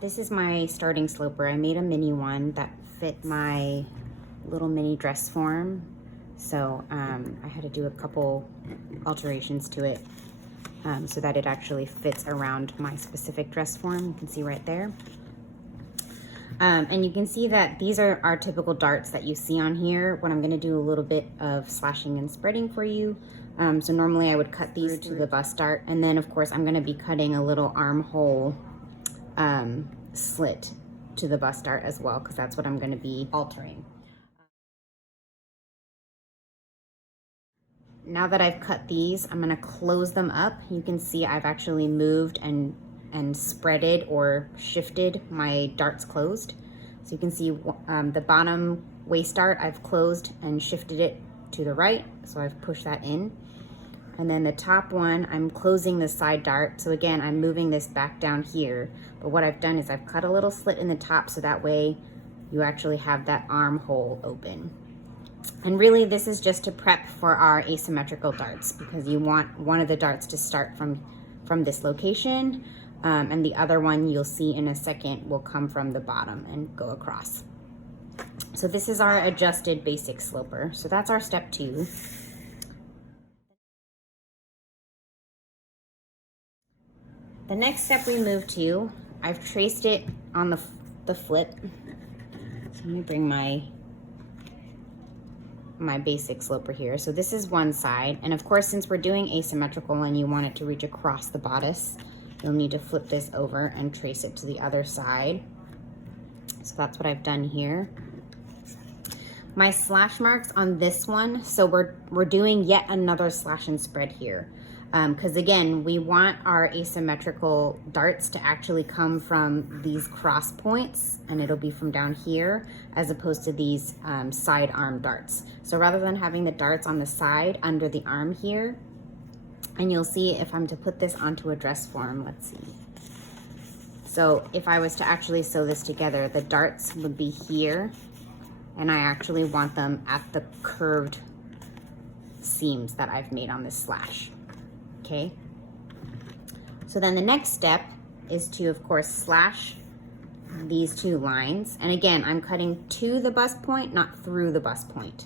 This is my starting sloper. I made a mini one that fit my little mini dress form. So I had to do a couple alterations to it so that it actually fits around my specific dress form. You can see right there. And you can see that these are our typical darts that you see on here. When I'm gonna do a little bit of slashing and spreading for you. So normally I would cut these to the bust dart, and then of course I'm gonna be cutting a little armhole slit to the bust dart as well, because that's what I'm gonna be altering. Now that I've cut these, I'm gonna close them up. You can see I've actually moved and spreaded or shifted my darts closed. So you can see the bottom waist dart I've closed and shifted it to the right, so I've pushed that in. And then the top one, I'm closing the side dart. So again, I'm moving this back down here. But what I've done is I've cut a little slit in the top so that way you actually have that armhole open. And really this is just to prep for our asymmetrical darts, because you want one of the darts to start from this location, and the other one you'll see in a second will come from the bottom and go across. So this is our adjusted basic sloper. So that's our step 2. The next step we move to, I've traced it on the flip. So let me bring my basic sloper here. So this is one side, and of course since we're doing asymmetrical and you want it to reach across the bodice, you'll need to flip this over and trace it to the other side. So that's what I've done here. My slash marks on this one, so we're doing yet another slash and spread here. Because again, we want our asymmetrical darts to actually come from these cross points, and it'll be from down here as opposed to these side arm darts. So rather than having the darts on the side under the arm here, and you'll see if I'm to put this onto a dress form, let's see. So if I was to actually sew this together, the darts would be here, and I actually want them at the curved seams that I've made on this slash. Okay, so then the next step is to, of course, slash these 2 lines. And again, I'm cutting to the bust point, not through the bust point.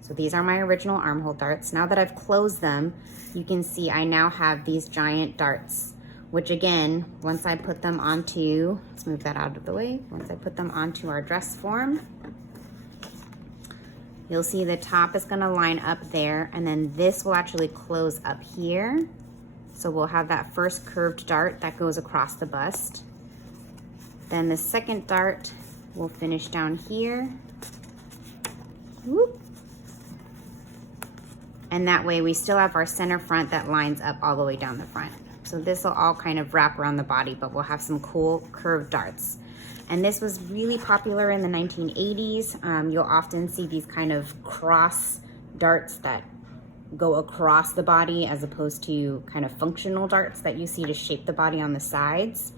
So these are my original armhole darts. Now that I've closed them, you can see I now have these giant darts, which again, once I put them onto, let's move that out of the way. Once I put them onto our dress form, you'll see the top is gonna line up there, and then this will actually close up here. So we'll have that first curved dart that goes across the bust. Then the second dart will finish down here. Whoop. And that way we still have our center front that lines up all the way down the front. So this will all kind of wrap around the body, but we'll have some cool curved darts. And this was really popular in the 1980s. You'll often see these kind of cross darts that go across the body as opposed to kind of functional darts that you see to shape the body on the sides.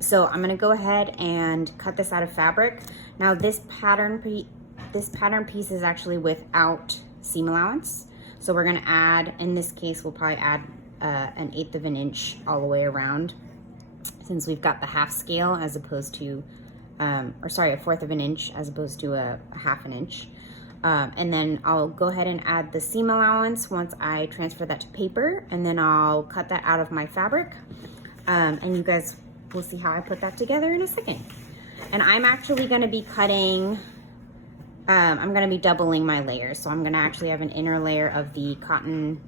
So I'm gonna go ahead and cut this out of fabric. Now this pattern piece is actually without seam allowance. So we're gonna add, in this case, we'll probably add an 1/8 of an inch all the way around, since we've got the half scale as opposed to, or sorry, 1/4 of an inch as opposed to a 1/2 an inch. And then I'll go ahead and add the seam allowance once I transfer that to paper, and then I'll cut that out of my fabric. And you guys will see how I put that together in a second. And I'm actually gonna be cutting, I'm gonna be doubling my layers. So I'm gonna actually have an inner layer of the cotton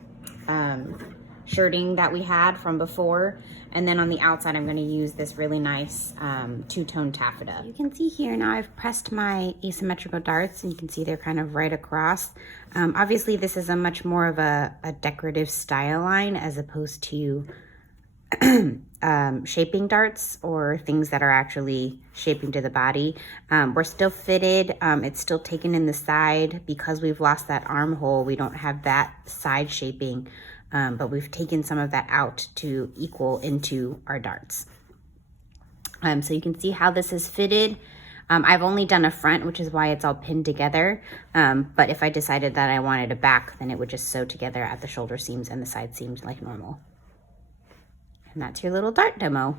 shirting that we had from before, and then on the outside I'm going to use this really nice 2-tone taffeta. You can see here now I've pressed my asymmetrical darts, and you can see they're kind of right across. Obviously this is a much more of a decorative style line as opposed to shaping darts or things that are actually shaping to the body. We're still fitted, it's still taken in the side. Because we've lost that armhole, we don't have that side shaping, but we've taken some of that out to equal into our darts. So you can see how this is fitted. I've only done a front, which is why it's all pinned together. But if I decided that I wanted a back, then it would just sew together at the shoulder seams and the side seams like normal. And that's your little dart demo.